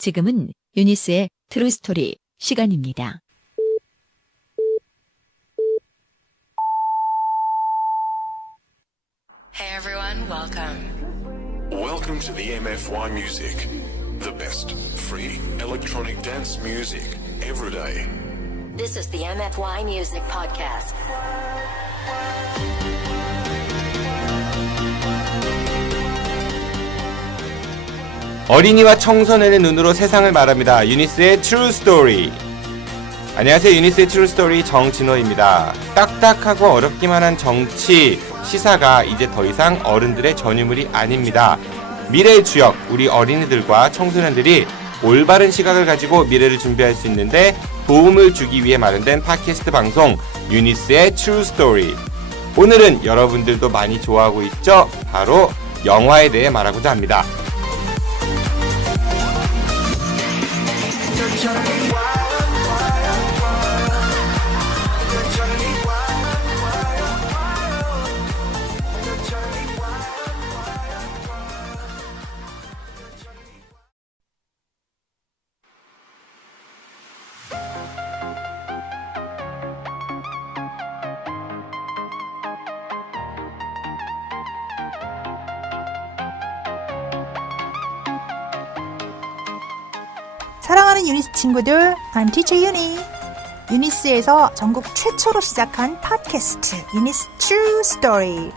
지금은 유니스의 트루 스토리 시간입니다. Hey everyone, welcome. Welcome to the MFY Music, the best free electronic dance music every day. This is the MFY Music Podcast. 어린이와 청소년의 눈으로 세상을 말합니다. 유니스의 True Story. 안녕하세요. 유니스의 True Story 정진호입니다. 딱딱하고 어렵기만 한 정치, 시사가 이제 더 이상 어른들의 전유물이 아닙니다. 미래의 주역, 우리 어린이들과 청소년들이 올바른 시각을 가지고 미래를 준비할 수 있는데 도움을 주기 위해 마련된 팟캐스트 방송 유니스의 True Story. 오늘은 여러분들도 많이 좋아하고 있죠? 바로 영화에 대해 말하고자 합니다. 사랑하는 유니스 친구들, I'm Teacher Uni. 유니스에서 전국 최초로 시작한 팟캐스트 유니스 True Story.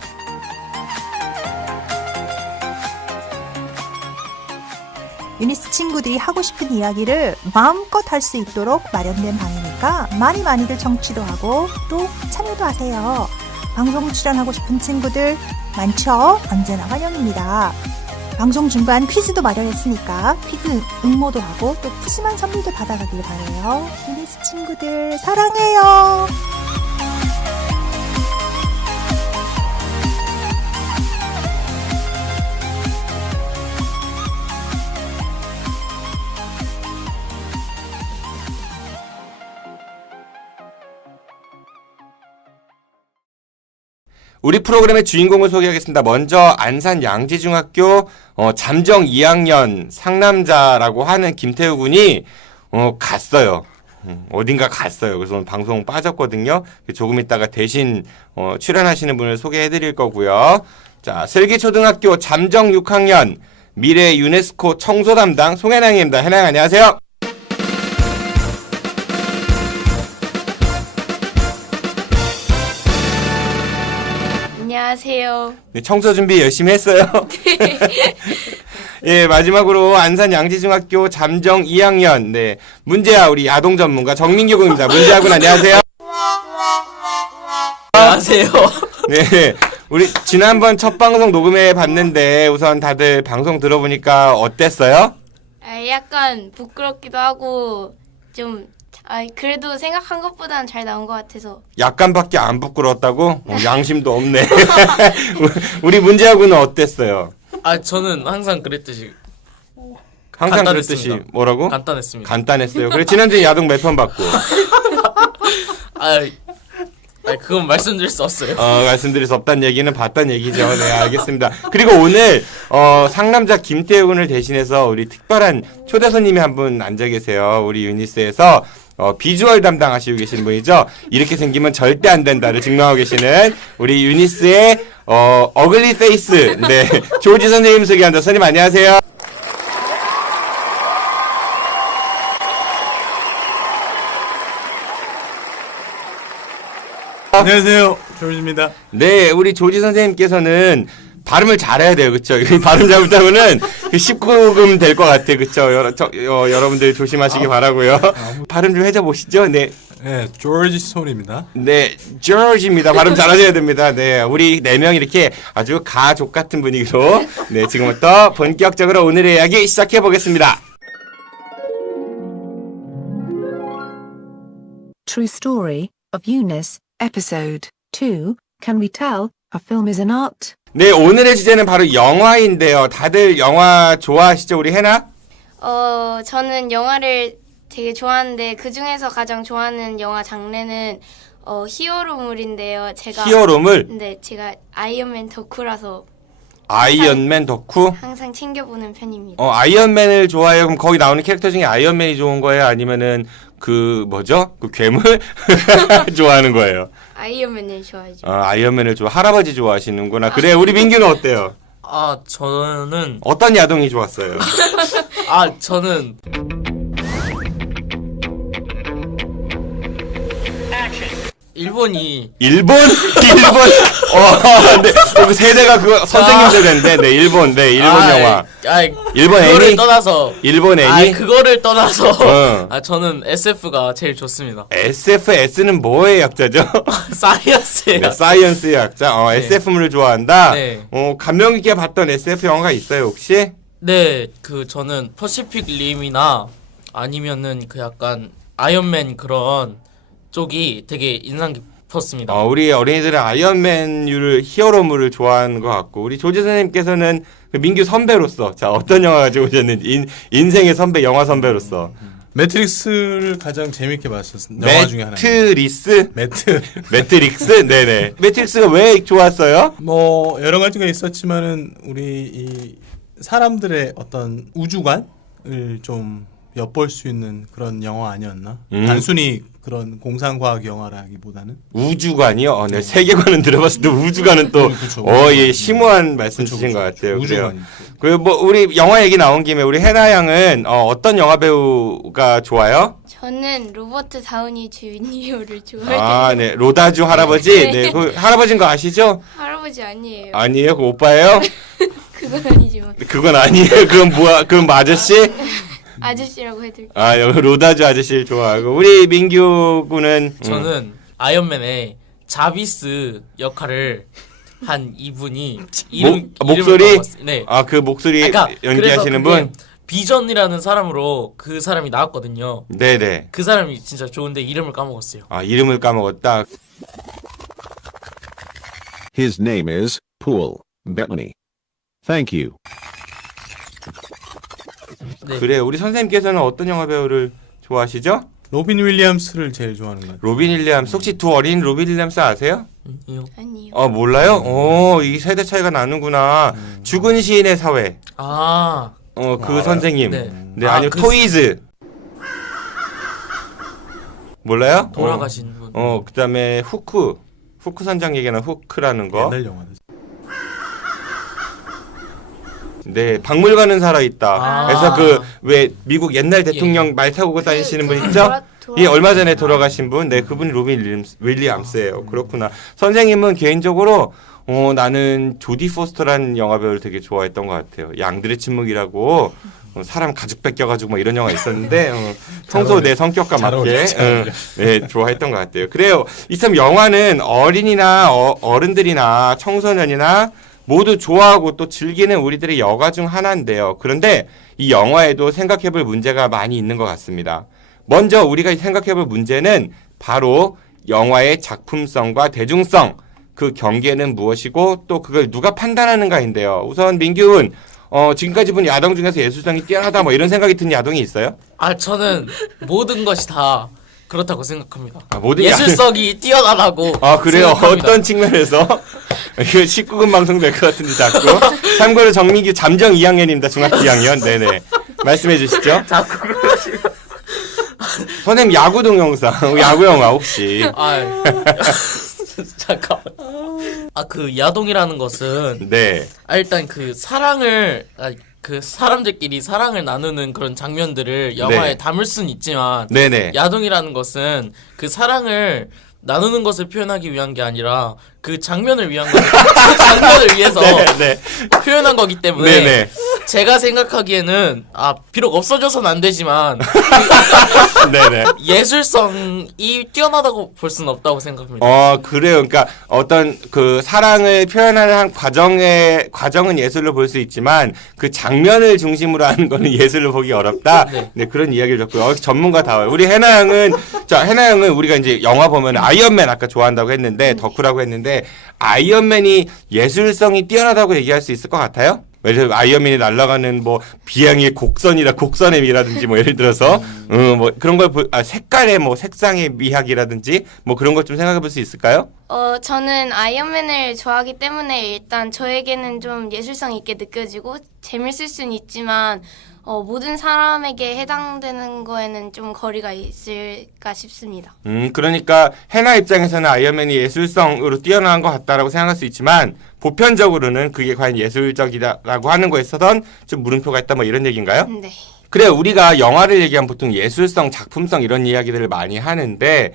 유니스 친구들이 하고 싶은 이야기를 마음껏 할 수 있도록 마련된 방이니까 많이들 청취도 하고 또 참여도 하세요. 방송 출연하고 싶은 친구들 많죠? 언제나 환영입니다. 방송 중간 퀴즈도 마련했으니까 퀴즈 응모도 하고 또 푸짐한 선물도 받아가길 바래요. 유니스 친구들 사랑해요. 우리 프로그램의 주인공을 소개하겠습니다. 먼저 안산 양지중학교 잠정 2학년 상남자라고 하는 김태우 군이 갔어요. 어딘가 갔어요. 그래서 오늘 방송 빠졌거든요. 조금 있다가 대신 출연하시는 분을 소개해드릴 거고요. 자, 슬기초등학교 잠정 6학년 미래 유네스코 청소 담당 송혜낭입니다. 혜낭 안녕하세요. 안녕하세요. 네, 청소 준비 열심히 했어요. 네. 예, 마지막으로 안산 양지중학교 잠정 2학년 네, 문제야 우리 아동 전문가 정민규 군입니다. 문제야 군 안녕하세요. 안녕하세요. 네, 우리 지난번 첫 방송 녹음해 봤는데 우선 다들 방송 들어보니까 어땠어요? 약간 부끄럽기도 하고 좀 그래도 생각한 것보다는 잘 나온 것 같아서. 약간밖에 안 부끄러웠다고? 양심도 없네. 우리 문제야 군은 어땠어요? 저는 항상 그랬듯이 항상 간단했습니다. 그랬듯이 뭐라고? 간단했습니다. 간단했어요. 그래 지난주에 야동 몇 편 받고? 그건 말씀드릴 수 없어요. 말씀드릴 수 없다는 얘기는 봤다는 얘기죠. 네, 알겠습니다. 그리고 오늘 상남자 김태우 군을 대신해서 우리 특별한 초대 손님이 한 분 앉아 계세요. 우리 유니스에서 비주얼 담당하시고 계시는 분이죠. 이렇게 생기면 절대 안 된다를 증명하고 계시는 우리 유니스의 어글리 페이스 네 조지 선생님 소개합니다. 선생님 안녕하세요. 안녕하세요. 조지입니다. 네, 우리 조지 선생님께서는 발음을 잘해야 돼요. 그쵸? 발음 잘못하면은 19금 될 것 같아요. 그쵸? 여러분들 조심하시기 바라고요. 발음 좀 해줘보시죠. 네. 네, 조지 손입니다. 네, 조지입니다. 발음 잘하셔야 됩니다. 네, 우리 4명 이렇게 아주 가족 같은 분위기로 네, 지금부터 본격적으로 오늘의 이야기 시작해 보겠습니다. True Story of Eunice, Episode 2. Can we tell a film is an art? 네, 오늘의 주제는 바로 영화인데요. 다들 영화 좋아하시죠? 우리 해나? 저는 영화를 되게 좋아하는데 그 중에서 가장 좋아하는 영화 장르는 히어로물인데요. 제가 히어로물? 네, 제가 아이언맨 덕후라서 아이언맨 덕후? 항상 챙겨보는 편입니다. 아이언맨을 좋아해요. 그럼 거기 나오는 캐릭터 중에 아이언맨이 좋은 거예요? 아니면은 그 뭐죠? 그 괴물 좋아하는 거예요? 아이언맨을 좋아하죠. 아이언맨을 할아버지 좋아하시는구나. 그래, 우리 민규는 어때요? 아 저는 어떤 야동이 좋았어요? 저는 일본이 일본? 네. 그 세대가 그거 선생님 세대인데, 네, 일본 영화. 일본 그거를 애니? 떠나서 일본 애니? 그거를 떠나서 어. 저는 SF가 제일 좋습니다. SFS는 뭐의 약자죠? 사이언스예요. 네, 사이언스의 약자. 네. SF물을 좋아한다. 네. 감명 깊게 봤던 SF 영화가 있어요, 혹시? 네, 저는 퍼시픽 림이나 아니면은 그 약간 아이언맨 그런 쪽이 되게 인상 깊었습니다. 우리 어린이들은 아이언맨 히어로물을 좋아하는 것 같고, 우리 조지 선생님께서는 그 민규 선배로서, 자, 어떤 영화 가지고 오셨는지, 인생의 선배, 영화 선배로서. 매트릭스를 가장 재밌게 봤었어요. 영화 중에 하나. 매트릭스? 네네. 매트릭스가 왜 좋았어요? 뭐 여러 가지가 있었지만은 우리 이 사람들의 어떤 우주관을 좀 엿볼 수 있는 그런 영화 아니었나? 단순히 그런 공상과학 영화라기보다는 우주관이요? 네, 세계관은 들어봤을 때 우주관은 또, 그쵸. 예, 심오한 말씀 주신 것 같아요. 우주관이. 그리고 뭐, 우리 영화 얘기 나온 김에 우리 해나 양은, 어떤 영화 배우가 좋아요? 저는 로버트 다우니 주니어를 좋아해요. 네. 로다주 할아버지? 네. 그 할아버지인 거 아시죠? 할아버지 아니에요. 아니에요? 그 오빠예요? 그건 아니지만 그건 아니에요. 그럼 그럼 뭐 아저씨? 아저씨라고 해드릴게요. 여기 로다주 아저씨를 좋아하고. 우리 민규 군은? 저는 아이언맨의 자비스 역할을 한 이분이 목소리? 네. 그 목소리 연기하시는 그래서 분? 비전이라는 사람으로 그 사람이 나왔거든요. 네네. 그 사람이 진짜 좋은데 이름을 까먹었어요. 이름을 까먹었다. His name is Paul Bettany. Thank you. 네. 그래, 우리 선생님께서는 어떤 영화 배우를 좋아하시죠? 로빈 윌리엄스를 제일 좋아하는 것 같아요. 로빈 윌리엄스. 혹시 두 어린 로빈 윌리엄스 아세요? 아니요. 몰라요? 이 세대 차이가 나는구나. 죽은 시인의 사회. 그 선생님. 네. 아니면 토이즈. 몰라요? 돌아가신 분. 그다음에 후크 선장 얘기하는 후크라는 거. 옛날 영화도. 네, 박물관은 살아있다. 그래서 왜 미국 옛날 대통령 말 타고 다니시는 분 있죠? 얼마 전에 돌아가신 분. 네, 그분이 로빈 윌리엄스예요. 그렇구나. 선생님은 개인적으로 나는 조디 포스터라는 영화 배우를 되게 좋아했던 것 같아요. 양들의 침묵이라고 사람 가죽 뺏겨가지고 뭐 이런 영화 있었는데 평소 내 성격과 맞게 네, 좋아했던 것 같아요. 그래요. 이참 영화는 어린이나 어른들이나 청소년이나 모두 좋아하고 또 즐기는 우리들의 여가 중 하나인데요. 그런데 이 영화에도 생각해볼 문제가 많이 있는 것 같습니다. 먼저 우리가 생각해볼 문제는 바로 영화의 작품성과 대중성, 그 경계는 무엇이고 또 그걸 누가 판단하는가인데요. 우선 민규는 지금까지 본 야동 중에서 예술성이 뛰어나다 뭐 이런 생각이 든 야동이 있어요? 저는 모든 것이 다 그렇다고 생각합니다. 모든 예술성이 뛰어나다고. 그래요? 생각합니다. 어떤 측면에서? 이거 19금 방송 될 것 같은데 자꾸. 참고로 정민규 잠정 2학년입니다. 중학교 2학년. 네네. 말씀해 주시죠. 자꾸 그러시면. 선생님 야구 동영상, 야구 영화 혹시? 잠깐만. 그 야동이라는 것은 네. 일단 그 사랑을 그 사람들끼리 사랑을 나누는 그런 장면들을 영화에 네. 담을 수는 있지만 네네. 야동이라는 것은 그 사랑을 나누는 것을 표현하기 위한 게 아니라 그 장면을 위한 거, 그 장면을 위해서 네. 표현한 거기 때문에 네네. 제가 생각하기에는 비록 없어져서는 안 되지만 네네. 예술성이 뛰어나다고 볼 수는 없다고 생각합니다. 그래요. 그러니까 어떤 그 사랑을 표현하는 과정은 예술로 볼 수 있지만 그 장면을 중심으로 하는 거는 예술로 보기 어렵다. 네, 그런 이야기를 줬고요. 전문가다워요. 우리 해나 양은 우리가 이제 영화 보면 아이언맨 아까 좋아한다고 했는데 덕후라고 했는데 아이언맨이 예술성이 뛰어나다고 얘기할 수 있을 것 같아요? 예를 들어 아이언맨이 날아가는 뭐 비행의 곡선의 미라든지 뭐 예를 들어서 뭐 그런 걸 색깔의 뭐 색상의 미학이라든지 뭐 그런 것 좀 생각해 볼 수 있을까요? 저는 아이언맨을 좋아하기 때문에 일단 저에게는 좀 예술성 있게 느껴지고 재밌을 수는 있지만 모든 사람에게 해당되는 거에는 좀 거리가 있을까 싶습니다. 그러니까 해나 입장에서는 아이언맨이 예술성으로 뛰어난 것 같다라고 생각할 수 있지만 보편적으로는 그게 과연 예술적이다라고 하는 거에 있어서는 좀 물음표가 있다 뭐 이런 얘기인가요? 네. 그래 우리가 영화를 얘기하면 보통 예술성, 작품성 이런 이야기들을 많이 하는데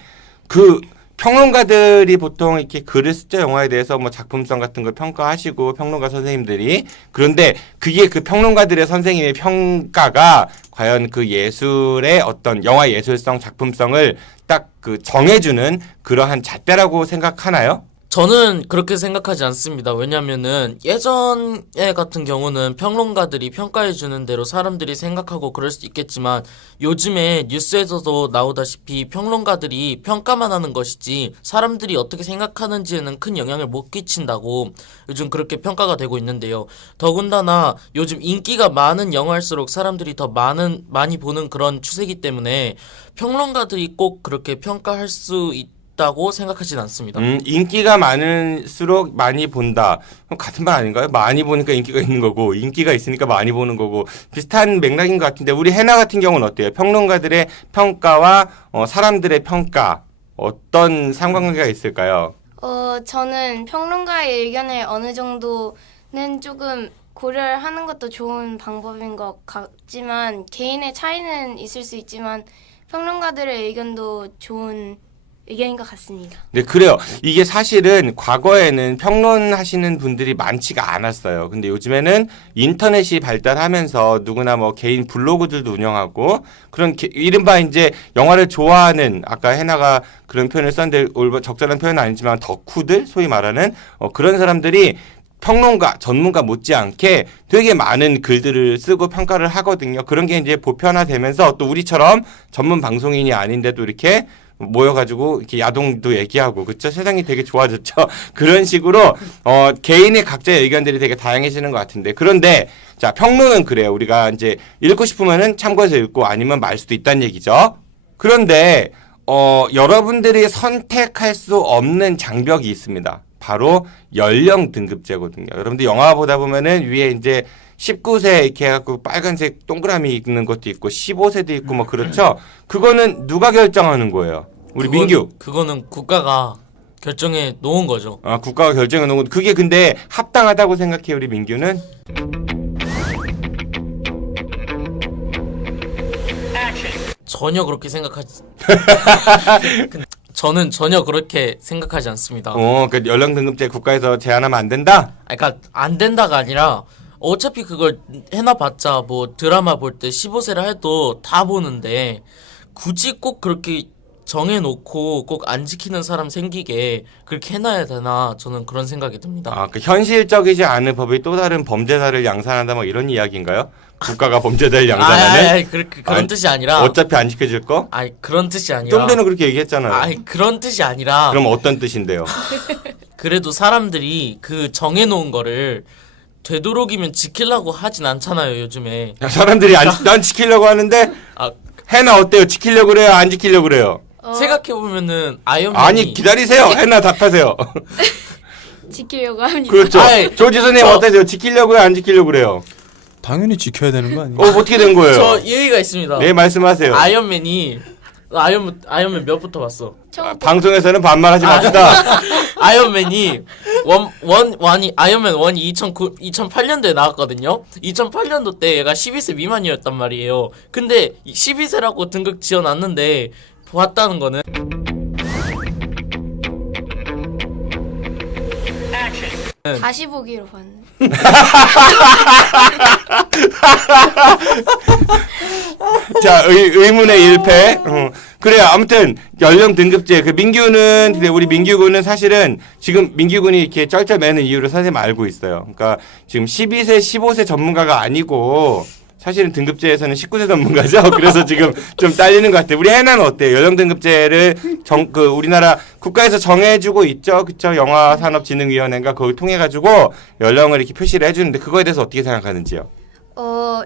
그 평론가들이 보통 이렇게 글을 쓰죠. 영화에 대해서 뭐 작품성 같은 걸 평가하시고 평론가 선생님들이. 그런데 그게 그 평론가들의 선생님의 평가가 과연 그 예술의 어떤 영화 예술성, 작품성을 딱 그 정해주는 그러한 잣대라고 생각하나요? 저는 그렇게 생각하지 않습니다. 왜냐면은 예전에 같은 경우는 평론가들이 평가해주는 대로 사람들이 생각하고 그럴 수 있겠지만 요즘에 뉴스에서도 나오다시피 평론가들이 평가만 하는 것이지 사람들이 어떻게 생각하는지에는 큰 영향을 못 끼친다고 요즘 그렇게 평가가 되고 있는데요. 더군다나 요즘 인기가 많은 영화일수록 사람들이 더 많이 보는 그런 추세이기 때문에 평론가들이 꼭 그렇게 평가할 수 있다고 생각하진 않습니다. 인기가 많을수록 많이 본다. 그럼 같은 말 아닌가요? 많이 보니까 인기가 있는 거고 인기가 있으니까 많이 보는 거고 비슷한 맥락인 것 같은데 우리 해나 같은 경우는 어때요? 평론가들의 평가와 사람들의 평가 어떤 상관관계가 있을까요? 저는 평론가의 의견을 어느 정도는 조금 고려를 하는 것도 좋은 방법인 것 같지만 개인의 차이는 있을 수 있지만 평론가들의 의견도 좋은 의견인 것 같습니다. 네, 그래요. 이게 사실은 과거에는 평론하시는 분들이 많지가 않았어요. 근데 요즘에는 인터넷이 발달하면서 누구나 뭐 개인 블로그들도 운영하고 그런 이른바 이제 영화를 좋아하는 아까 해나가 그런 표현을 썼는데 적절한 표현은 아니지만 덕후들 소위 말하는 그런 사람들이 평론가, 전문가 못지않게 되게 많은 글들을 쓰고 평가를 하거든요. 그런 게 이제 보편화되면서 또 우리처럼 전문 방송인이 아닌데도 이렇게 모여가지고 이렇게 야동도 얘기하고 그쵸? 세상이 되게 좋아졌죠. 그런 식으로 개인의 각자의 의견들이 되게 다양해지는 것 같은데 그런데 자 평론은 그래요. 우리가 이제 읽고 싶으면은 참고해서 읽고 아니면 말 수도 있다는 얘기죠. 그런데 여러분들이 선택할 수 없는 장벽이 있습니다. 바로 연령 등급제거든요. 여러분들 영화 보다 보면은 위에 이제 19세 이렇게 해갖고 빨간색 동그라미 있는 것도 있고 15세도 있고 뭐 그렇죠. 그거는 누가 결정하는 거예요? 우리 민규. 그거는 국가가 결정해 놓은 거죠. 아 국가가 결정해 놓은 거. 그게 근데 합당하다고 생각해요, 우리 민규는? 전혀 그렇게 생각하지. 저는 전혀 그렇게 생각하지 않습니다. 그 연령 등급제 국가에서 제한하면 안 된다? 그러니까 안 된다가 아니라 어차피 그걸 해놔봤자 뭐 드라마 볼 때 15세라 해도 다 보는데 굳이 꼭 그렇게 정해놓고 꼭 안 지키는 사람 생기게 그렇게 해놔야 되나 저는 그런 생각이 듭니다. 아, 그 현실적이지 않은 법이 또 다른 범죄자를 양산한다 뭐 이런 이야기인가요? 국가가 범죄자를 양산하는? 그런 뜻이 아니라 어차피 안 지켜줄 거? 그런 뜻이 아니라 좀 전에 그렇게 얘기했잖아요. 그런 뜻이 아니라 그럼 어떤 뜻인데요? 그래도 사람들이 그 정해놓은 거를 되도록이면 지키려고 하진 않잖아요 요즘에. 야, 사람들이 난 지키려고 하는데 해나 어때요? 지키려고 그래요? 안 지키려고 그래요? 생각해보면은 아이언맨이 아니 기다리세요. 해나 답하세요. 지키려고 합니다. 그렇죠. 조지 선생님 어떠세요? 지키려고요? 안 지키려고 그래요? 당연히 지켜야 되는 거 아니에요? 어떻게 된 거예요? 저 예의가 있습니다. 네 말씀하세요. 아이언맨 몇부터 봤어? 방송에서는 반말하지 맙시다. 아이언맨이 아이언맨 1이 2008년도에 나왔거든요. 2008년도 때 얘가 12세 미만이었단 말이에요. 근데 12세라고 등급 지어놨는데 봤다는 거는 다시 보기로 봤는데. 자, 의문의 1패. 그래요. 아무튼 연령 등급제. 그 민규는 근데 우리 민규군은 사실은 지금 민규군이 이렇게 쩔쩔매는 이유를 선생님 알고 있어요. 그러니까 지금 12세, 15세 전문가가 아니고 사실은 등급제에서는 19세 전문가죠. 그래서 지금 좀 딸리는 것 같아요. 우리 해나는 어때요? 연령 등급제를 우리나라 국가에서 정해주고 있죠. 그쵸? 영화산업진흥위원회가 그걸 통해 가지고 연령을 이렇게 표시를 해주는데 그거에 대해서 어떻게 생각하는지요?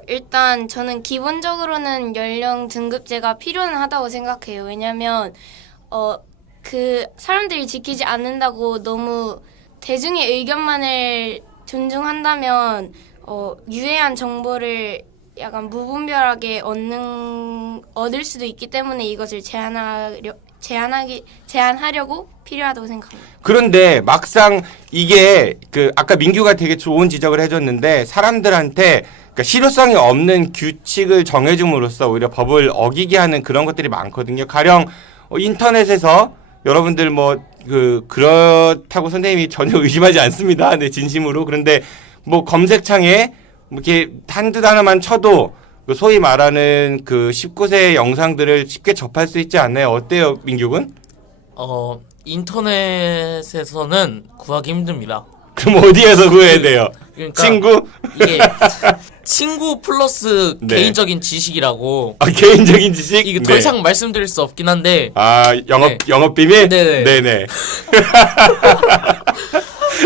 일단 저는 기본적으로는 연령 등급제가 필요는 하다고 생각해요. 왜냐면 그 사람들이 지키지 않는다고 너무 대중의 의견만을 존중한다면 유해한 정보를 약간 무분별하게 얻을 수도 있기 때문에 이것을 제한하려고 필요하다고 생각합니다. 그런데 막상 이게 아까 민규가 되게 좋은 지적을 해줬는데 사람들한테 그러니까 실효성이 없는 규칙을 정해줌으로써 오히려 법을 어기게 하는 그런 것들이 많거든요. 가령 인터넷에서 여러분들 그렇다고 선생님이 전혀 의심하지 않습니다. 네, 진심으로. 그런데 검색창에 이렇게 한두 단어만 쳐도 소위 말하는 19세 영상들을 쉽게 접할 수 있지 않나요? 어때요, 민규군? 인터넷에서는 구하기 힘듭니다. 그럼 어디에서 구해야 돼요? 그러니까 친구? 이게 친구 플러스 네. 개인적인 지식이라고. 개인적인 지식? 이게 더 이상 말씀드릴 수 없긴 한데. 영업 비밀? 네네.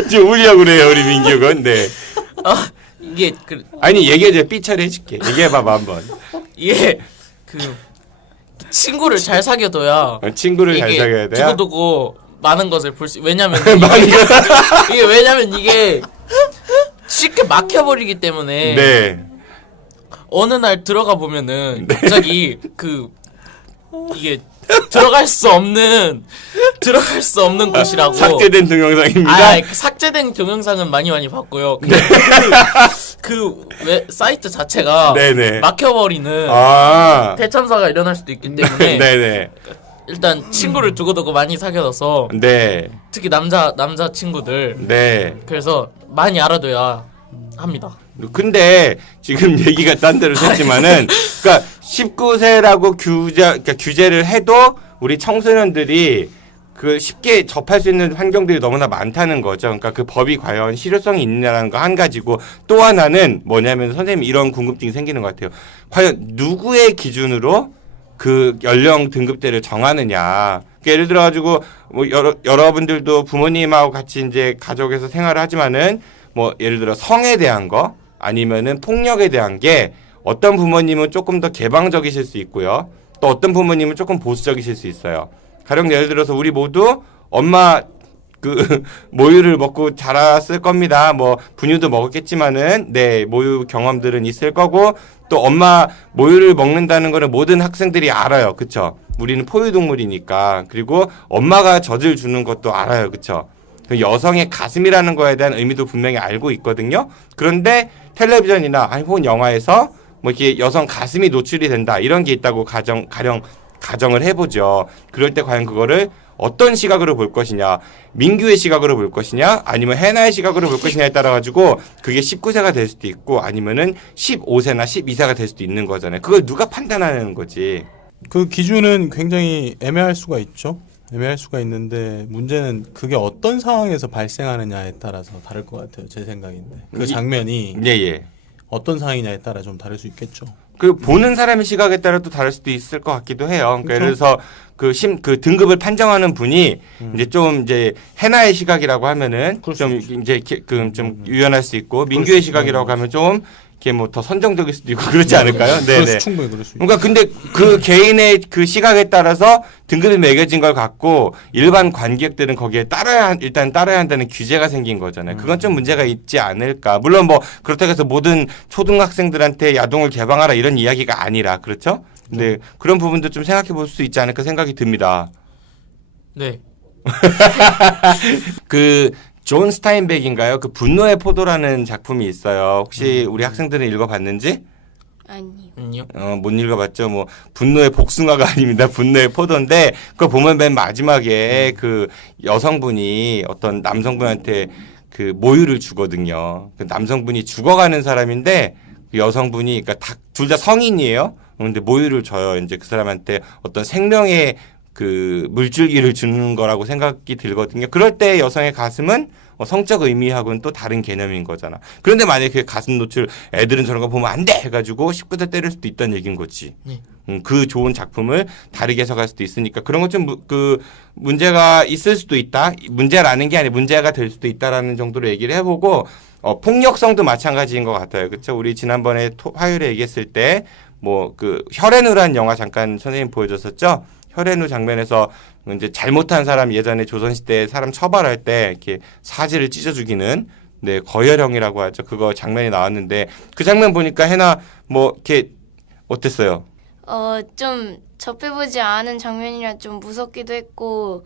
지금 울려고 그래요, 우리 민규군. 네. 이게 아니 얘기해줘. 삐처리 해줄게. 얘기해봐봐 한번. 이게 친구를 잘 사귀어둬야. 친구를 잘 사귀어야 돼요? 두고두고 많은 것을 볼 수. 왜냐면 이게 쉽게 막혀버리기 때문에. 네. 어느 날 들어가 보면은 갑자기 이게 들어갈 수 없는 곳이라고. 삭제된 동영상입니다. 삭제된 동영상은 많이 봤고요. 근데 사이트 자체가 네네. 막혀버리는 대참사가 일어날 수도 있기 때문에. 네네. 일단 친구를 두고두고 많이 사귀어서. 네. 특히 남자 친구들. 네. 그래서 많이 알아둬야 합니다. 근데 지금 얘기가 딴 데로 샜지만은 그러니까 19세라고 규제를 해도 우리 청소년들이 쉽게 접할 수 있는 환경들이 너무나 많다는 거죠. 그러니까 그 법이 과연 실효성이 있느냐라는 거 한 가지고 또 하나는 뭐냐면 선생님 이런 궁금증이 생기는 것 같아요. 과연 누구의 기준으로 그 연령 등급대를 정하느냐. 그러니까 예를 들어 가지고 여러분들도 부모님하고 같이 이제 가족에서 생활을 하지만은 예를 들어 성에 대한 거 아니면은 폭력에 대한 게 어떤 부모님은 조금 더 개방적이실 수 있고요. 또 어떤 부모님은 조금 보수적이실 수 있어요. 가령 예를 들어서 우리 모두 엄마 모유를 먹고 자랐을 겁니다. 분유도 먹었겠지만은 모유 경험들은 있을 거고 또 엄마 모유를 먹는다는 거는 모든 학생들이 알아요. 그쵸? 우리는 포유동물이니까. 그리고 엄마가 젖을 주는 것도 알아요. 그쵸? 여성의 가슴이라는 거에 대한 의미도 분명히 알고 있거든요. 그런데 텔레비전이나 혹은 영화에서 이렇게 여성 가슴이 노출이 된다 이런 게 있다고 가정을 해보죠. 그럴 때 과연 그거를 어떤 시각으로 볼 것이냐, 민규의 시각으로 볼 것이냐, 아니면 해나의 시각으로 볼 것이냐에 따라 가지고 그게 19세가 될 수도 있고 아니면은 15세나 12세가 될 수도 있는 거잖아요. 그걸 누가 판단하는 거지? 그 기준은 굉장히 애매할 수가 있죠. 애매할 수가 있는데 문제는 그게 어떤 상황에서 발생하느냐에 따라서 다를 것 같아요. 제 생각인데 그 장면이 어떤 상황이냐에 따라 좀 다를 수 있겠죠. 보는 사람의 시각에 따라 또 다를 수도 있을 것 같기도 해요. 그러니까 예를 들어서 그 등급을 판정하는 분이 이제 해나의 시각이라고 하면은 좀 유연할 수 있고 민규의 시각이라고 하면 좀 이렇게 더 선정적일 수도 있고 그렇지 않을까요? 네네. 충분히 그럴 수 있죠. 그러니까 근데 그 개인의 그 시각에 따라서 등급이 매겨진 걸 갖고 일반 관객들은 거기에 일단 따라야 한다는 규제가 생긴 거잖아요. 그건 좀 문제가 있지 않을까. 물론 그렇다고 해서 모든 초등학생들한테 야동을 개방하라 이런 이야기가 아니라 그렇죠? 근데 그런 부분도 좀 생각해 볼 수 있지 않을까 생각이 듭니다. 네. 존 스타인백인가요? 분노의 포도라는 작품이 있어요. 혹시 우리 학생들은 읽어봤는지? 아니요. 못 읽어봤죠. 분노의 복숭아가 아닙니다. 분노의 포도인데 그거 보면 맨 마지막에 여성분이 어떤 남성분한테 모유를 주거든요. 남성분이 죽어가는 사람인데 그 여성분이 그러니까 둘 다 성인이에요. 그런데 모유를 줘요. 이제 그 사람한테 어떤 생명의 물줄기를 주는 거라고 생각이 들거든요. 그럴 때 여성의 가슴은 성적 의미하고는 또 다른 개념인 거잖아. 그런데 만약에 그 가슴 노출 애들은 저런 거 보면 안 돼 해가지고 19대 때릴 수도 있다는 얘기인 거지. 네. 그 좋은 작품을 다르게 해석할 수도 있으니까 그런 것 좀 그 문제가 있을 수도 있다. 문제라는 게 아니라 문제가 될 수도 있다라는 정도로 얘기를 해보고 폭력성도 마찬가지인 것 같아요. 그렇죠? 우리 지난번에 화요일에 얘기했을 때 뭐 그 혈앤우란 영화 잠깐 선생님 보여줬었죠. 혈앤우 장면에서 이제 잘못한 사람 예전에 조선시대 사람 처벌할 때 이렇게 사지를 찢어 죽이는 네 거열형이라고 하죠. 그거 장면이 나왔는데 그 장면 보니까 해나 뭐 이렇게 어땠어요? 좀 접해보지 않은 장면이라 좀 무섭기도 했고,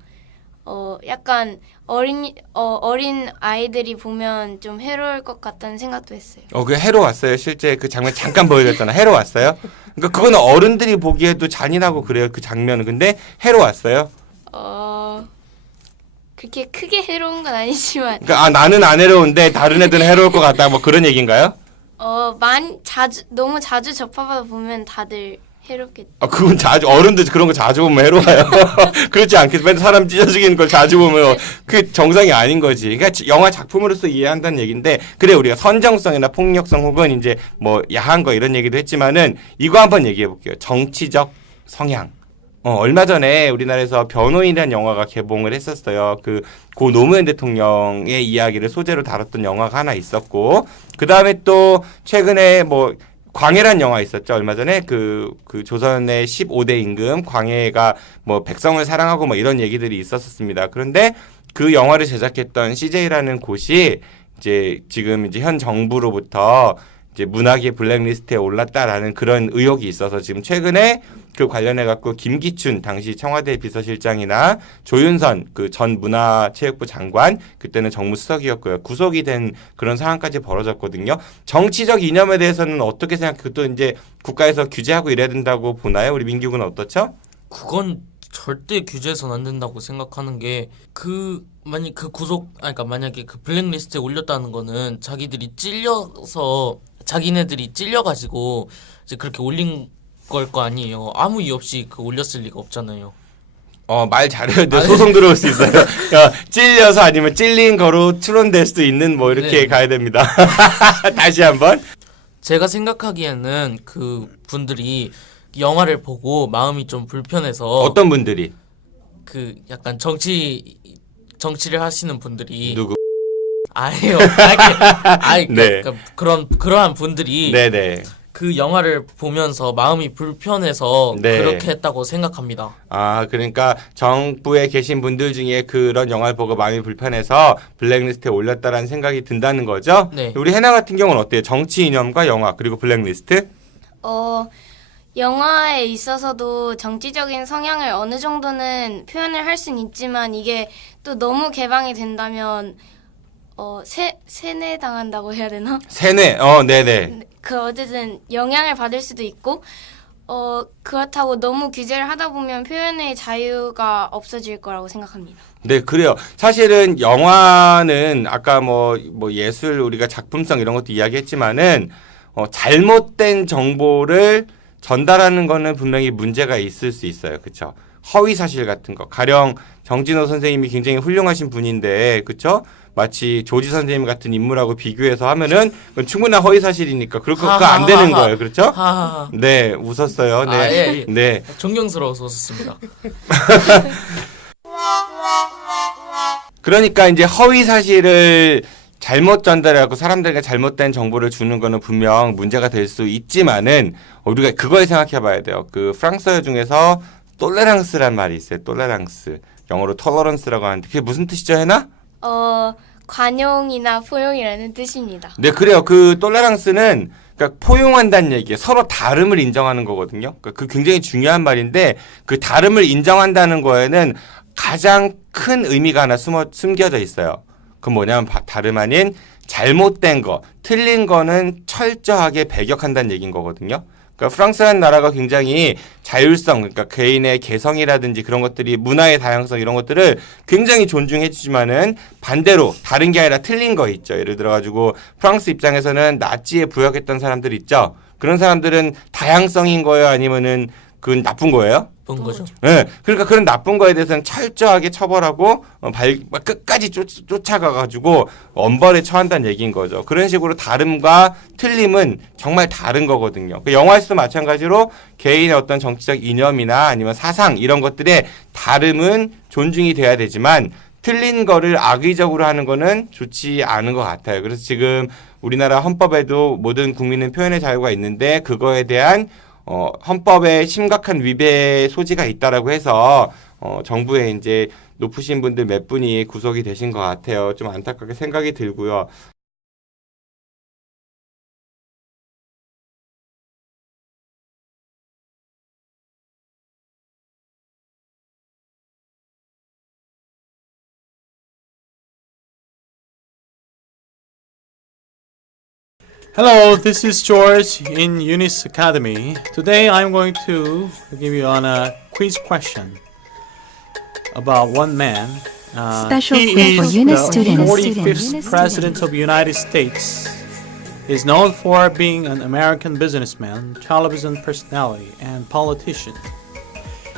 약간 어린 아이들이 보면 좀 해로울 것 같다는 생각도 했어요. 그 해로 왔어요. 실제 그 장면 잠깐 보여줬잖아. 해로 왔어요. 그러니까 그거는 어른들이 보기에도 잔인하고 그래요. 그 장면은. 근데 해로 왔어요. 그렇게 크게 해로운 건 아니지만. 그러니까 나는 안 해로운데 다른 애들은 해로울 것 같다. 뭐 그런 얘기인가요? 너무 자주 접하다 보면 다들 해롭겠죠. 그건 어른들 그런 거 자주 보면 해로워요. 그렇지 않겠어. 맨날 사람 찢어 죽이는 걸 자주 보면 그 정상이 아닌 거지. 그러니까 영화 작품으로서 이해한다는 얘기인데, 그래 우리가 선정성이나 폭력성 혹은 이제 뭐 야한 거 이런 얘기도 했지만은 이거 한번 얘기해 볼게요. 정치적 성향. 얼마 전에 우리나라에서 변호인이라는 영화가 개봉을 했었어요. 고 노무현 대통령의 이야기를 소재로 다뤘던 영화가 하나 있었고, 그 다음에 또 최근에 뭐 광해란 영화 있었죠. 얼마 전에 그 조선의 15대 임금 광해가 뭐 백성을 사랑하고 뭐 이런 얘기들이 있었습니다. 그런데 그 영화를 제작했던 CJ라는 곳이 이제 지금 이제 현 정부로부터 이제 문학의 블랙리스트에 올랐다라는 그런 의혹이 있어서 지금 최근에 그 관련해 갖고 김기춘 당시 청와대 비서실장이나 조윤선 그 전 문화체육부 장관, 그때는 정무수석이었고요, 구속이 된 그런 상황까지 벌어졌거든요. 정치적 이념에 대해서는 어떻게 생각해요? 또 이제 국가에서 규제하고 이래야 된다고 보나요? 우리 민규군 어떻죠? 그건 절대 규제해서는 안 된다고 생각하는 게, 만약에 그 블랙리스트에 올렸다는 거는 자기네들이 찔려가지고 이제 그렇게 올린 걸 거 아니에요. 아무 이유 없이 올렸을 리가 없잖아요. 말 잘해야 돼. 소송 들어올 수 있어요. 찔려서 아니면 찔린 거로 추론될 수도 있는 뭐 이렇게 네. 가야 됩니다. 다시 한번. 제가 생각하기에는 그 분들이 영화를 보고 마음이 좀 불편해서, 어떤 분들이? 그 약간 정치를 하시는 분들이. 누구? 아니요. 네. 그러한 분들이 네네. 그 영화를 보면서 마음이 불편해서 네. 그렇게 했다고 생각합니다. 그러니까 정부에 계신 분들 중에 그런 영화를 보고 마음이 불편해서 블랙리스트에 올렸다라는 생각이 든다는 거죠? 네. 우리 해나 같은 경우는 어때요? 정치 이념과 영화 그리고 블랙리스트? 영화에 있어서도 정치적인 성향을 어느 정도는 표현을 할 수는 있지만, 이게 또 너무 개방이 된다면 세뇌당한다고 해야 되나? 세뇌. 네네. 어쨌든 영향을 받을 수도 있고, 그렇다고 너무 규제를 하다 보면 표현의 자유가 없어질 거라고 생각합니다. 네, 그래요. 사실은 영화는 아까 뭐 예술 우리가 작품성 이런 것도 이야기했지만은 잘못된 정보를 전달하는 거는 분명히 문제가 있을 수 있어요. 그렇죠? 허위 사실 같은 거. 가령 정진호 선생님이 굉장히 훌륭하신 분인데, 그렇죠? 마치 조지 선생님 같은 인물하고 비교해서 하면은 그건 충분한 허위 사실이니까 그거 안 되는 거예요. 그렇죠? 네, 웃었어요. 네. 예. 네. 존경스러워서 웃었습니다. 그러니까 이제 허위 사실을 잘못 전달해갖고 사람들에게 잘못된 정보를 주는 거는 분명 문제가 될 수 있지만은 우리가 그걸 생각해봐야 돼요. 그 프랑스어 중에서 톨레랑스란 말이 있어요. 톨레랑스. 영어로 톨러런스라고 하는데 그게 무슨 뜻이죠, 해나? 관용이나 포용이라는 뜻입니다. 네, 그래요. 그 톨레랑스는 그러니까 포용한다는 얘기예요. 서로 다름을 인정하는 거거든요. 그러니까 그 굉장히 중요한 말인데, 그 다름을 인정한다는 거에는 가장 큰 의미가 하나 숨겨져 있어요. 그건 뭐냐면 다름 아닌 잘못된 거, 틀린 거는 철저하게 배격한다는 얘기인 거거든요. 그러니까 프랑스라는 나라가 굉장히 자율성, 그러니까 개인의 개성이라든지 그런 것들이, 문화의 다양성 이런 것들을 굉장히 존중해 주지만은 반대로 다른 게 아니라 틀린 거 있죠. 예를 들어 가지고 프랑스 입장에서는 나치에 부역했던 사람들 있죠. 그런 사람들은 다양성인 거예요, 아니면은 그건 나쁜 거예요? 본 거죠. 네, 그러니까 그런 나쁜 거에 대해서는 철저하게 처벌하고 끝까지 쫓아가가지고 엄벌에 처한다는 얘기인 거죠. 그런 식으로 다름과 틀림은 정말 다른 거거든요. 그 영화에서도 마찬가지로 개인의 어떤 정치적 이념이나 아니면 사상 이런 것들의 다름은 존중이 돼야 되지만 틀린 거를 악의적으로 하는 거는 좋지 않은 것 같아요. 그래서 지금 우리나라 헌법에도 모든 국민은 표현의 자유가 있는데 그거에 대한 헌법에 심각한 위배 소지가 있다라고 해서 정부에 이제 높으신 분들 몇 분이 구속이 되신 것 같아요. 좀 안타깝게 생각이 들고요. Hello, this is George in Eunice Academy. Today I'm going to give you a quiz question about one man. Special He quiz for is Eunice the students. 45th President of the United States. Is known for being an American businessman, television personality, and politician.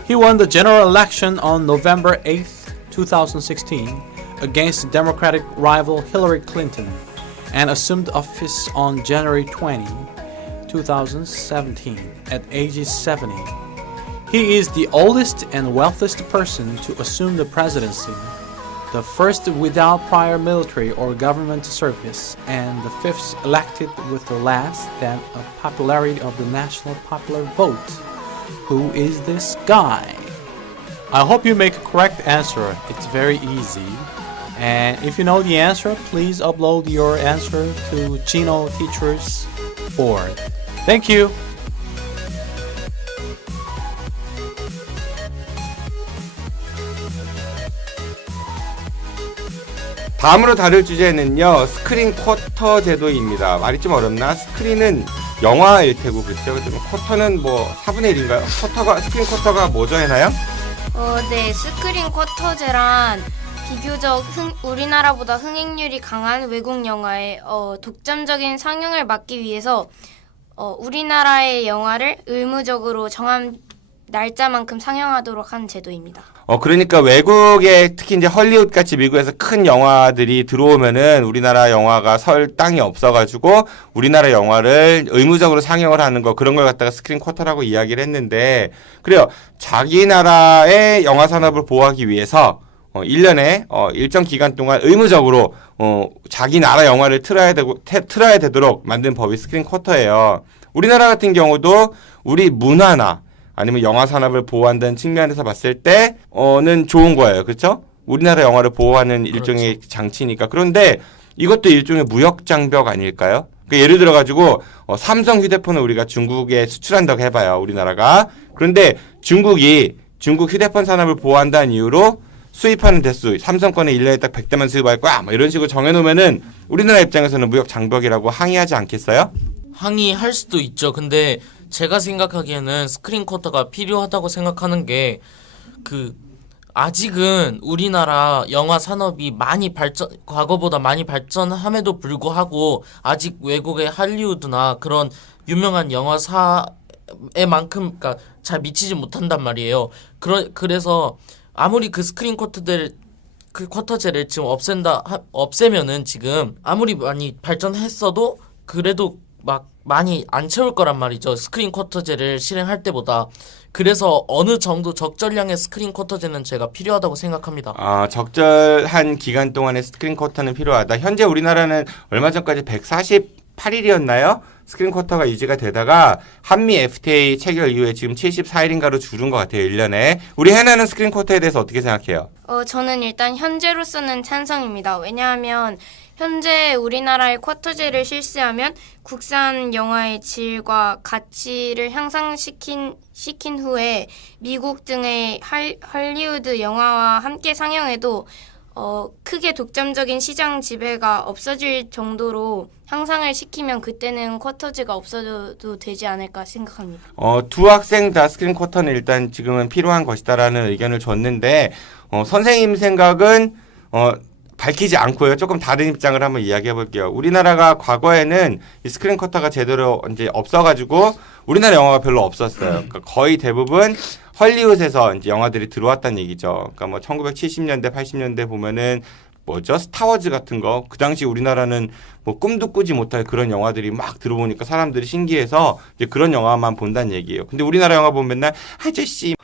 He won the general election on November 8th, 2016 against Democratic rival Hillary Clinton and assumed office on January 20, 2017 at age 70. He is the oldest and wealthiest person to assume the presidency, the first without prior military or government service, and the fifth elected with the last than a popularity of the national popular vote. Who is this guy? I hope you make a correct answer. It's very easy. And if you know the answer, please upload your answer to Gino Teachers board. Thank you. 다음으로 다룰 주제는요. 스크린 쿼터 제도입니다. 말이 좀 어렵나? 스크린은 영화일 테고 그렇죠? 쿼터는 뭐 4분의 1인가요? 스크린 쿼터가 뭐죠, 해나요? 네, 스크린 쿼터제란 비교적 우리나라보다 흥행률이 강한 외국 영화의 독점적인 상영을 막기 위해서 우리나라의 영화를 의무적으로 정한 날짜만큼 상영하도록 한 제도입니다. 그러니까 외국에 특히 이제 헐리우드 같이 미국에서 큰 영화들이 들어오면은 우리나라 영화가 설 땅이 없어가지고 우리나라 영화를 의무적으로 상영을 하는 거 그런 걸 갖다가 스크린 쿼터라고 이야기를 했는데 그래요. 자기 나라의 영화 산업을 보호하기 위해서 1년에 일정 기간 동안 의무적으로 자기 나라 영화를 틀어야 되도록 만든 법이 스크린 쿼터예요. 우리나라 같은 경우도 우리 문화나 아니면 영화 산업을 보호한다는 측면에서 봤을 때는 좋은 거예요. 그렇죠? 우리나라 영화를 보호하는 일종의 그렇죠. 장치니까. 그런데 이것도 일종의 무역 장벽 아닐까요? 그러니까 예를 들어 가지고 삼성 휴대폰을 우리가 중국에 수출한다고 해봐요. 우리나라가. 그런데 중국 휴대폰 산업을 보호한다는 이유로 수입하는 대수, 삼성 거는 1년에 딱 100대만 수입할 거야. 뭐 이런 식으로 정해놓으면은 우리나라 입장에서는 무역 장벽이라고 항의하지 않겠어요? 항의할 수도 있죠. 근데 제가 생각하기에는 스크린 쿼터가 필요하다고 생각하는 게 아직은 우리나라 영화 산업이 과거보다 많이 발전함에도 불구하고 아직 외국의 할리우드나 그런 유명한 영화사에만큼 잘 미치지 못한단 말이에요. 그래서 아무리 그 스크린 쿼터제를 지금 없애면은 지금 아무리 많이 발전했어도 그래도 막 많이 안 채울 거란 말이죠. 스크린 쿼터제를 실행할 때보다. 그래서 어느 정도 적절량의 스크린 쿼터제는 제가 필요하다고 생각합니다. 적절한 기간 동안의 스크린 쿼터는 필요하다. 현재 우리나라는 얼마 전까지 148일이었나요? 스크린 쿼터가 유지가 되다가 한미 FTA 체결 이후에 지금 74일인가로 줄은 것 같아요. 1년에. 우리 해나는 스크린 쿼터에 대해서 어떻게 생각해요? 저는 일단 현재로서는 찬성입니다. 왜냐하면 현재 우리나라의 쿼터제를 실시하면 국산 영화의 질과 가치를 향상시킨 후에 미국 등의 할리우드 영화와 함께 상영해도 크게 독점적인 시장 지배가 없어질 정도로 향상을 시키면 그때는 쿼터제가 없어져도 되지 않을까 생각합니다. 두 학생 다 스크린 쿼터는 일단 지금은 필요한 것이다라는 의견을 줬는데 선생님 생각은 밝히지 않고요. 조금 다른 입장을 한번 이야기해 볼게요. 우리나라가 과거에는 이 스크린 커터가 제대로 이제 없어가지고 우리나라 영화가 별로 없었어요. 그러니까 거의 대부분 헐리우드에서 이제 영화들이 들어왔다는 얘기죠. 그러니까 뭐 1970년대, 80년대 보면은 뭐죠? 스타워즈 같은 거. 그 당시 우리나라는 뭐 꿈도 꾸지 못할 그런 영화들이 막 들어보니까 사람들이 신기해서 이제 그런 영화만 본다는 얘기예요. 근데 우리나라 영화 보면 맨날 아저씨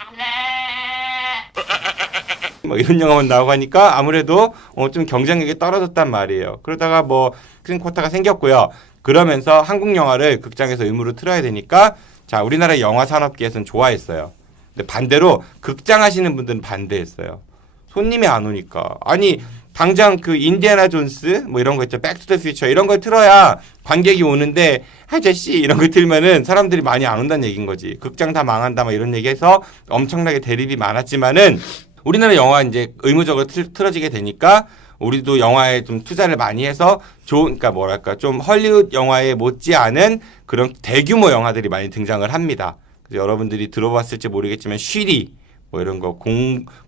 뭐 이런 영화만 나오고 하니까 아무래도 좀 경쟁력이 떨어졌단 말이에요. 그러다가 뭐 스크린 쿼터가 생겼고요. 그러면서 한국 영화를 극장에서 의무로 틀어야 되니까 자, 우리나라 영화 산업계에서는 좋아했어요. 근데 반대로 극장 하시는 분들은 반대했어요. 손님이 안 오니까. 아니 당장 그 인디애나 존스 뭐 이런 거 있죠. 백 투 더 퓨처 이런 걸 틀어야 관객이 오는데 아저씨 이런 거 틀면은 사람들이 많이 안 온다는 얘기인 거지. 극장 다 망한다 막 이런 얘기해서 엄청나게 대립이 많았지만은 우리나라 영화 이제 의무적으로 틀어지게 되니까 우리도 영화에 좀 투자를 많이 해서 좋은 그러니까 뭐랄까 좀 헐리우드 영화에 못지않은 그런 대규모 영화들이 많이 등장을 합니다. 그래서 여러분들이 들어봤을지 모르겠지만 쉬리 뭐 이런 거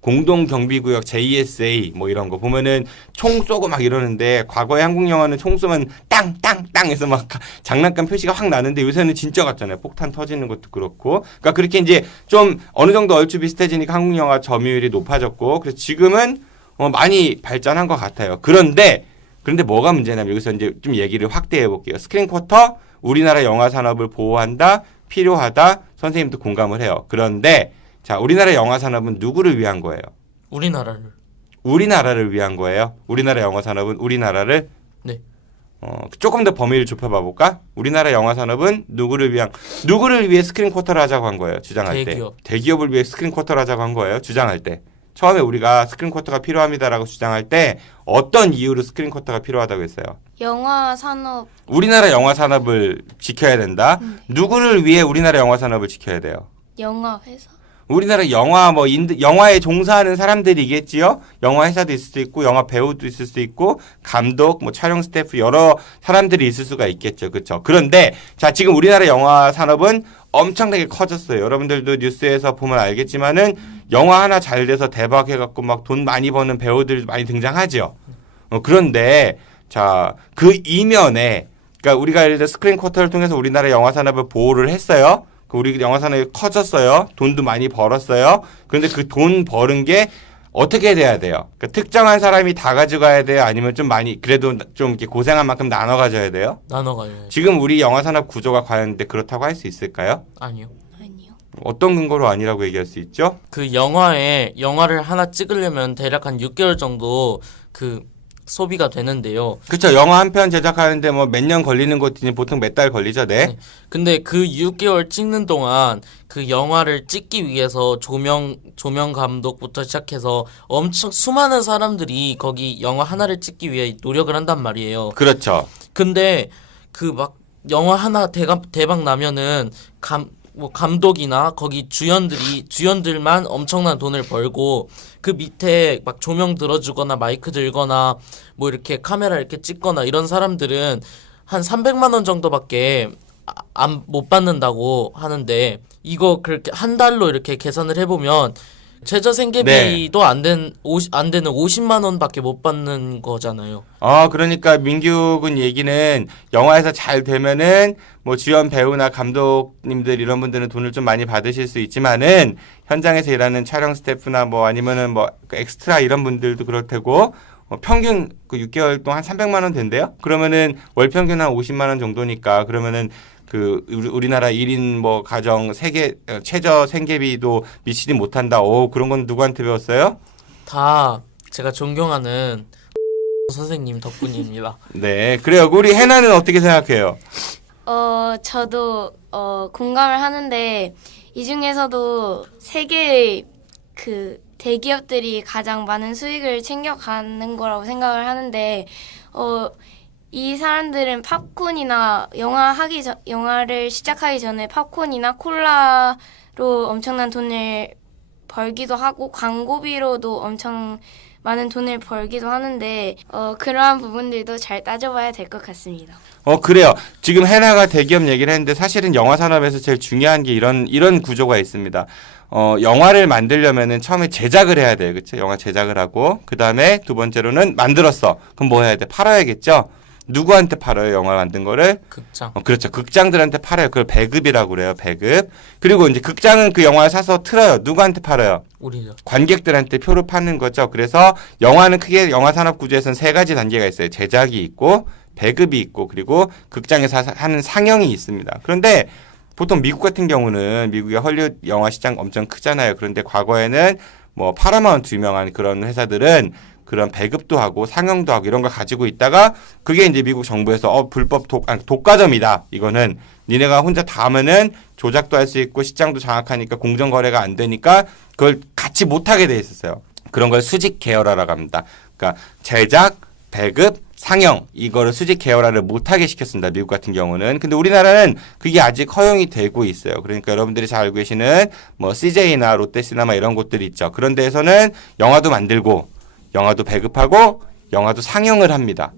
공동 경비구역 JSA 뭐 이런 거 보면은 총 쏘고 막 이러는데 과거에 한국 영화는 총 쏘면 땅땅땅 해서 막 장난감 표시가 확 나는데 요새는 진짜 같잖아요. 폭탄 터지는 것도 그렇고. 그러니까 그렇게 이제 좀 어느 정도 얼추 비슷해지니까 한국 영화 점유율이 높아졌고 그래서 지금은 많이 발전한 것 같아요. 그런데 뭐가 문제냐면 여기서 이제 좀 얘기를 확대해 볼게요. 스크린 쿼터 우리나라 영화 산업을 보호한다 필요하다 선생님도 공감을 해요. 그런데 자, 우리나라 영화 산업은 누구를 위한 거예요? 우리나라를 위한 거예요. 우리나라 영화 산업은 우리나라를 네. 조금 더 범위를 좁혀봐 볼까? 우리나라 영화 산업은 누구를 위해 스크린 쿼터를 하자고 한 거예요. 주장할 대기업. 때. 대기업을 위해 스크린 쿼터를 하자고 한 거예요. 주장할 때. 처음에 우리가 스크린 쿼터가 필요합니다라고 주장할 때 어떤 이유로 스크린 쿼터가 필요하다고 했어요? 영화 산업 우리나라 영화 산업을 지켜야 된다. 누구를 위해 우리나라 영화 산업을 지켜야 돼요? 영화 회사 우리나라 영화 영화에 종사하는 사람들이겠지요. 영화 회사도 있을 수도 있고 영화 배우도 있을 수도 있고 감독, 뭐 촬영 스태프 여러 사람들이 있을 수가 있겠죠. 그렇죠? 그런데 자, 지금 우리나라 영화 산업은 엄청나게 커졌어요. 여러분들도 뉴스에서 보면 알겠지만은 영화 하나 잘 돼서 대박해 갖고 막 돈 많이 버는 배우들 많이 등장하죠. 그런데 자, 그 이면에 그러니까 우리가 예를 들어 스크린 쿼터를 통해서 우리나라 영화 산업을 보호를 했어요. 우리 영화 산업이 커졌어요. 돈도 많이 벌었어요. 그런데 그 돈 버는 게 어떻게 돼야 돼요? 그러니까 특정한 사람이 다 가져가야 돼요? 아니면 좀 많이 그래도 좀 이렇게 고생한 만큼 나눠 가져야 돼요? 나눠 가요. 지금 우리 영화 산업 구조가 과연 그렇다고 할 수 있을까요? 아니요. 어떤 근거로 아니라고 얘기할 수 있죠? 그 영화를 하나 찍으려면 대략 한 6개월 정도 그 소비가 되는데요. 그렇죠. 영화 한 편 제작하는데 뭐 몇 년 걸리는 것이 보통 몇 달 걸리죠. 네. 근데 그 6개월 찍는 동안 그 영화를 찍기 위해서 조명 감독부터 시작해서 엄청 수많은 사람들이 거기 영화 하나를 찍기 위해 노력을 한단 말이에요. 그렇죠. 근데 그 막 영화 하나 대박 나면은 감독이나 거기 주연들만 엄청난 돈을 벌고 그 밑에 막 조명 들어주거나 마이크 들거나 뭐 이렇게 카메라 이렇게 찍거나 이런 사람들은 한 300만 원 정도밖에 못 받는다고 하는데 이거 그렇게 한 달로 이렇게 계산을 해보면 최저 생계비도 안 되는 50만 원밖에 못 받는 거잖아요. 그러니까 민규군 얘기는 영화에서 잘 되면은 뭐 주연 배우나 감독님들 이런 분들은 돈을 좀 많이 받으실 수 있지만은 현장에서 일하는 촬영 스태프나 뭐 아니면은 뭐 엑스트라 이런 분들도 그럴 테고 평균 그 6개월 동안 한 300만 원 된대요. 그러면은 월 평균 한 50만 원 정도니까 그러면은 그 우리나라 1인 뭐 가정 최저 생계비도 미치지 못한다. 그런 건 누구한테 배웠어요? 다 제가 존경하는 선생님 덕분입니다. 네, 그래요. 우리 해나는 어떻게 생각해요? 저도 공감을 하는데 이 중에서도 세계의 그 대기업들이 가장 많은 수익을 챙겨가는 거라고 생각을 하는데 이 사람들은 팝콘이나 영화를 시작하기 전에 팝콘이나 콜라로 엄청난 돈을 벌기도 하고 광고비로도 엄청 많은 돈을 벌기도 하는데 그러한 부분들도 잘 따져봐야 될 것 같습니다. 그래요. 지금 해나가 대기업 얘기를 했는데 사실은 영화 산업에서 제일 중요한 게 이런 구조가 있습니다. 영화를 만들려면은 처음에 제작을 해야 돼요. 그쵸? 영화 제작을 하고, 그 다음에 두 번째로는 만들었어. 그럼 뭐 해야 돼? 팔아야겠죠? 누구한테 팔아요? 영화 만든 거를? 극장. 그렇죠. 극장들한테 팔아요. 그걸 배급이라고 그래요. 배급. 그리고 이제 극장은 그 영화를 사서 틀어요. 누구한테 팔아요? 우리죠. 관객들한테 표를 파는 거죠. 그래서 영화는 크게 영화 산업 구조에서는 세 가지 단계가 있어요. 제작이 있고, 배급이 있고, 그리고 극장에서 하는 상영이 있습니다. 그런데 보통 미국 같은 경우는 미국의 헐리우드 영화 시장 엄청 크잖아요. 그런데 과거에는 뭐 파라마운트 유명한 그런 회사들은 그런 배급도 하고 상영도 하고 이런 걸 가지고 있다가 그게 이제 미국 정부에서 불법 독과점이다. 이거는 니네가 혼자 다 하면은 조작도 할 수 있고 시장도 장악하니까 공정 거래가 안 되니까 그걸 같이 못 하게 돼 있었어요. 그런 걸 수직 계열화라고 합니다. 그러니까 제작, 배급, 상영 이거를 수직 계열화를 못하게 시켰습니다. 미국 같은 경우는. 근데 우리나라는 그게 아직 허용이 되고 있어요. 그러니까 여러분들이 잘 알고 계시는 뭐 CJ나 롯데시네마 이런 곳들이 있죠. 그런 데에서는 영화도 만들고 영화도 배급하고 영화도 상영을 합니다.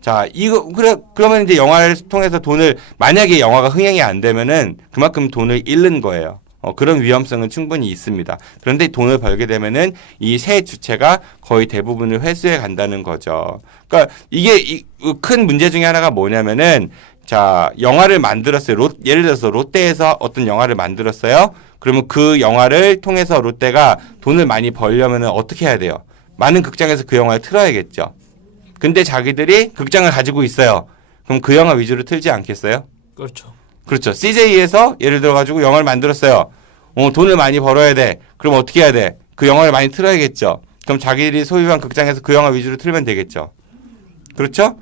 자, 그러면 이제 영화를 통해서 만약에 영화가 흥행이 안 되면은 그만큼 돈을 잃는 거예요. 그런 위험성은 충분히 있습니다. 그런데 돈을 벌게 되면은 이 세 주체가 거의 대부분을 회수해 간다는 거죠. 그러니까 이게 큰 문제 중에 하나가 뭐냐면은 자, 영화를 만들었어요. 예를 들어서 롯데에서 어떤 영화를 만들었어요. 그러면 그 영화를 통해서 롯데가 돈을 많이 벌려면은 어떻게 해야 돼요? 많은 극장에서 그 영화를 틀어야겠죠. 근데 자기들이 극장을 가지고 있어요. 그럼 그 영화 위주로 틀지 않겠어요? 그렇죠. 그렇죠. CJ에서 예를 들어가지고 영화를 만들었어요. 돈을 많이 벌어야 돼. 그럼 어떻게 해야 돼? 그 영화를 많이 틀어야겠죠. 그럼 자기들이 소유한 극장에서 그 영화 위주로 틀면 되겠죠. 그렇죠?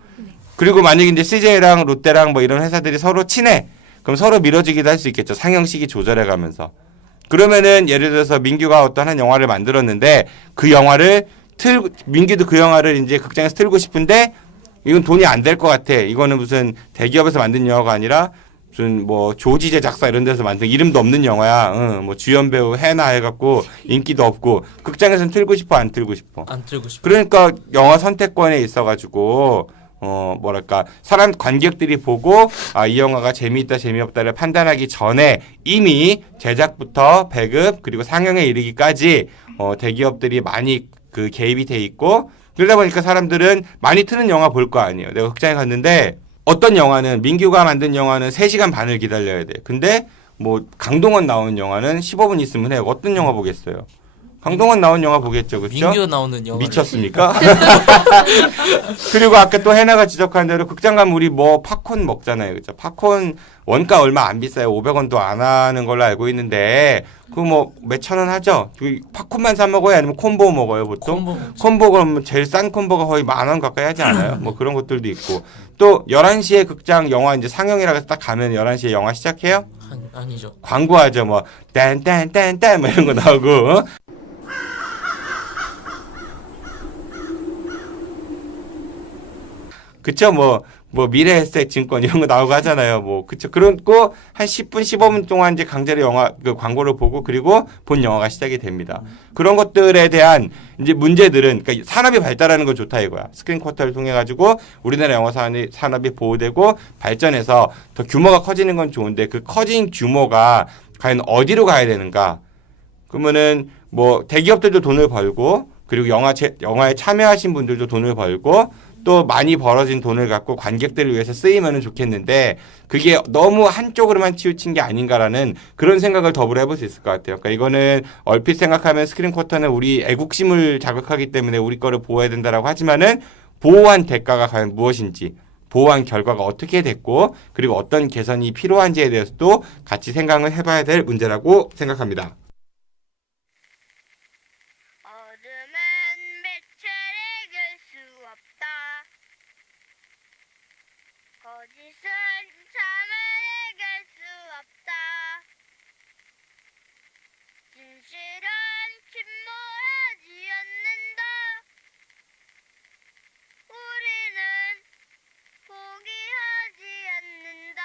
그리고 만약에 이제 CJ랑 롯데랑 뭐 이런 회사들이 서로 친해. 그럼 서로 미뤄지기도 할 수 있겠죠. 상영 시기 조절해 가면서. 그러면은 예를 들어서 민규가 어떤 한 영화를 만들었는데 그 영화를 민규도 그 영화를 이제 극장에서 틀고 싶은데 이건 돈이 안 될 것 같아. 이거는 무슨 대기업에서 만든 영화가 아니라 무슨 뭐 조지 제작사 이런 데서 만든 이름도 없는 영화야. 뭐 주연 배우 해나 해갖고 인기도 없고 극장에서는 틀고 싶어 안 틀고 싶어? 안 틀고 싶어. 그러니까 영화 선택권에 있어가지고 뭐랄까 관객들이 보고 이 영화가 재미있다 재미없다를 판단하기 전에 이미 제작부터 배급 그리고 상영에 이르기까지 대기업들이 많이 그 개입이 돼 있고 그러다 보니까 사람들은 많이 트는 영화 볼 거 아니에요. 내가 극장에 갔는데 어떤 영화는 민규가 만든 영화는 3시간 반을 기다려야 돼. 근데 뭐 강동원 나오는 영화는 15분 있으면 해요. 어떤 영화 보겠어요? 강동원 나온 영화 보겠죠. 그렇죠? 민규 나오는 영화 미쳤습니까? 그리고 아까 또 해나가 지적한 대로 극장 가면 우리 뭐 팝콘 먹잖아요. 그렇죠? 팝콘 원가 얼마 안 비싸요. 500원도 안 하는 걸로 알고 있는데 그 뭐 몇천 원 하죠. 팝콘만 사 먹어요? 아니면 콤보 먹어요, 보통? 콤보 그러면 제일 싼 콤보가 거의 10,000원 가까이 하지 않아요? 뭐 그런 것들도 있고. 또 11시에 극장 영화 이제 상영이라고 해서 딱 가면 11시에 영화 시작해요? 아니죠. 광고하죠. 뭐 딴딴딴딴 뭐 이런 거 나오고. 그쵸? 뭐 미래에셋 증권 이런 거 나오고 하잖아요. 뭐, 그쵸? 그러고 한 10분, 15분 동안 이제 강제로 그 광고를 보고 그리고 본 영화가 시작이 됩니다. 그런 것들에 대한 이제 문제들은, 그러니까 산업이 발달하는 건 좋다 이거야. 스크린 쿼터를 통해가지고 우리나라 영화 산업이 보호되고 발전해서 더 규모가 커지는 건 좋은데 그 커진 규모가 과연 어디로 가야 되는가? 그러면은 뭐 대기업들도 돈을 벌고 그리고 영화에 참여하신 분들도 돈을 벌고 또 많이 벌어진 돈을 갖고 관객들을 위해서 쓰이면 좋겠는데 그게 너무 한쪽으로만 치우친 게 아닌가라는 그런 생각을 더불어 해볼 수 있을 것 같아요. 그러니까 이거는 얼핏 생각하면 스크린 쿼터는 우리 애국심을 자극하기 때문에 우리 거를 보호해야 된다라고 하지만은 보호한 대가가 과연 무엇인지 보호한 결과가 어떻게 됐고 그리고 어떤 개선이 필요한지에 대해서도 같이 생각을 해봐야 될 문제라고 생각합니다. 거짓은 참을 이길 수 없다. 진실은 침몰하지 않는다. 우리는 포기하지 않는다.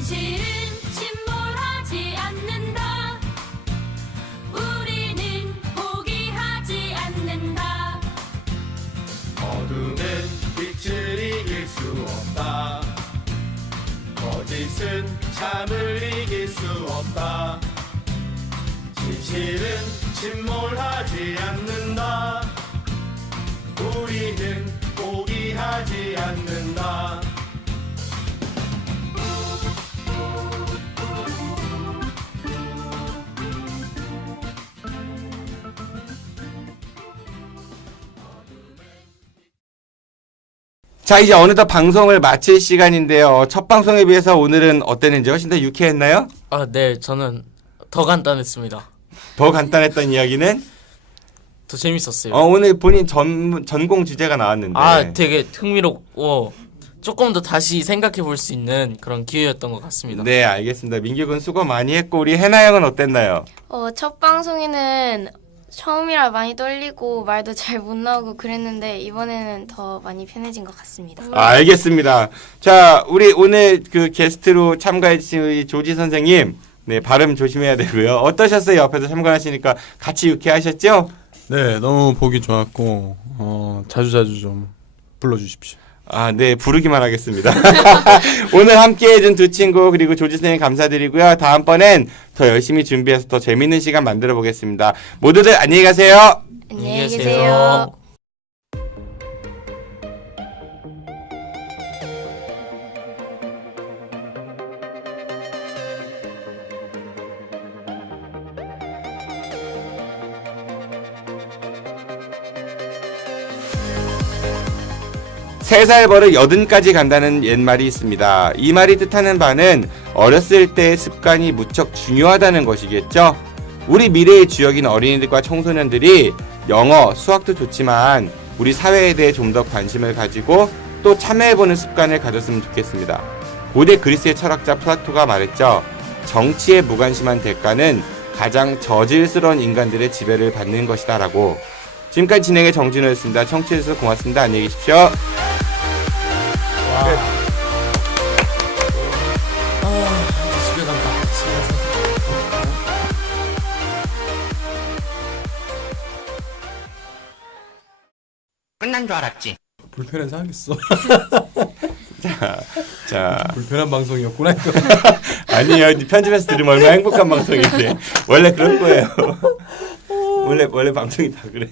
진실은 침몰하지 않는다. 우리는 포기하지 않는다. 어둠은 빛을 이길 수 없다. 거짓은 참을 이길 수 없다. 진실은 침몰하지 않는다. 우리는 포기하지 않는다. 자, 이제 어느덧 방송을 마칠 시간인데요. 첫 방송에 비해서 오늘은 어땠는지 훨씬 더 유쾌했나요? 아, 네, 저는 더 간단했습니다. 더 간단했던 이야기는? 더 재밌었어요. 오늘 본인 전공 주제가 나왔는데. 아, 되게 흥미롭고 조금 더 다시 생각해 볼 수 있는 그런 기회였던 것 같습니다. 네, 알겠습니다. 민규 군 수고 많이 했고 우리 해나 형은 어땠나요? 첫 방송에는 처음이라 많이 떨리고 말도 잘 못 나오고 그랬는데 이번에는 더 많이 편해진 것 같습니다. 알겠습니다. 자, 우리 오늘 그 게스트로 참가해주신 우리 조지 선생님, 네, 발음 조심해야 되고요. 어떠셨어요? 옆에서 참가하시니까 같이 유쾌하셨죠? 네, 너무 보기 좋았고 자주자주 좀 불러주십시오. 아, 네, 부르기만 하겠습니다. 오늘 함께해준 두 친구 그리고 조지 선생님 감사드리고요. 다음번엔 더 열심히 준비해서 더 재밌는 시간 만들어 보겠습니다. 모두들 안녕히 가세요. 안녕히 계세요. 세 살 버릇 80까지 간다는 옛말이 있습니다. 이 말이 뜻하는 바는 어렸을 때의 습관이 무척 중요하다는 것이겠죠. 우리 미래의 주역인 어린이들과 청소년들이 영어, 수학도 좋지만 우리 사회에 대해 좀 더 관심을 가지고 또 참여해보는 습관을 가졌으면 좋겠습니다. 고대 그리스의 철학자 플라토가 말했죠. 정치에 무관심한 대가는 가장 저질스러운 인간들의 지배를 받는 것이다 라고. 지금까지 진행의 정진호였습니다. 청취해주셔서 고맙습니다. 안녕히 계십시오. 집에 간다. 집에 가서. 끝난 줄 알았지. 불편해서 하겠어. 자, 불편한 방송이었구나. 아니요, 편집해서 들으면 얼마나 행복한 방송인데 원래 그런 거예요. 원래 방송이 다 그래요.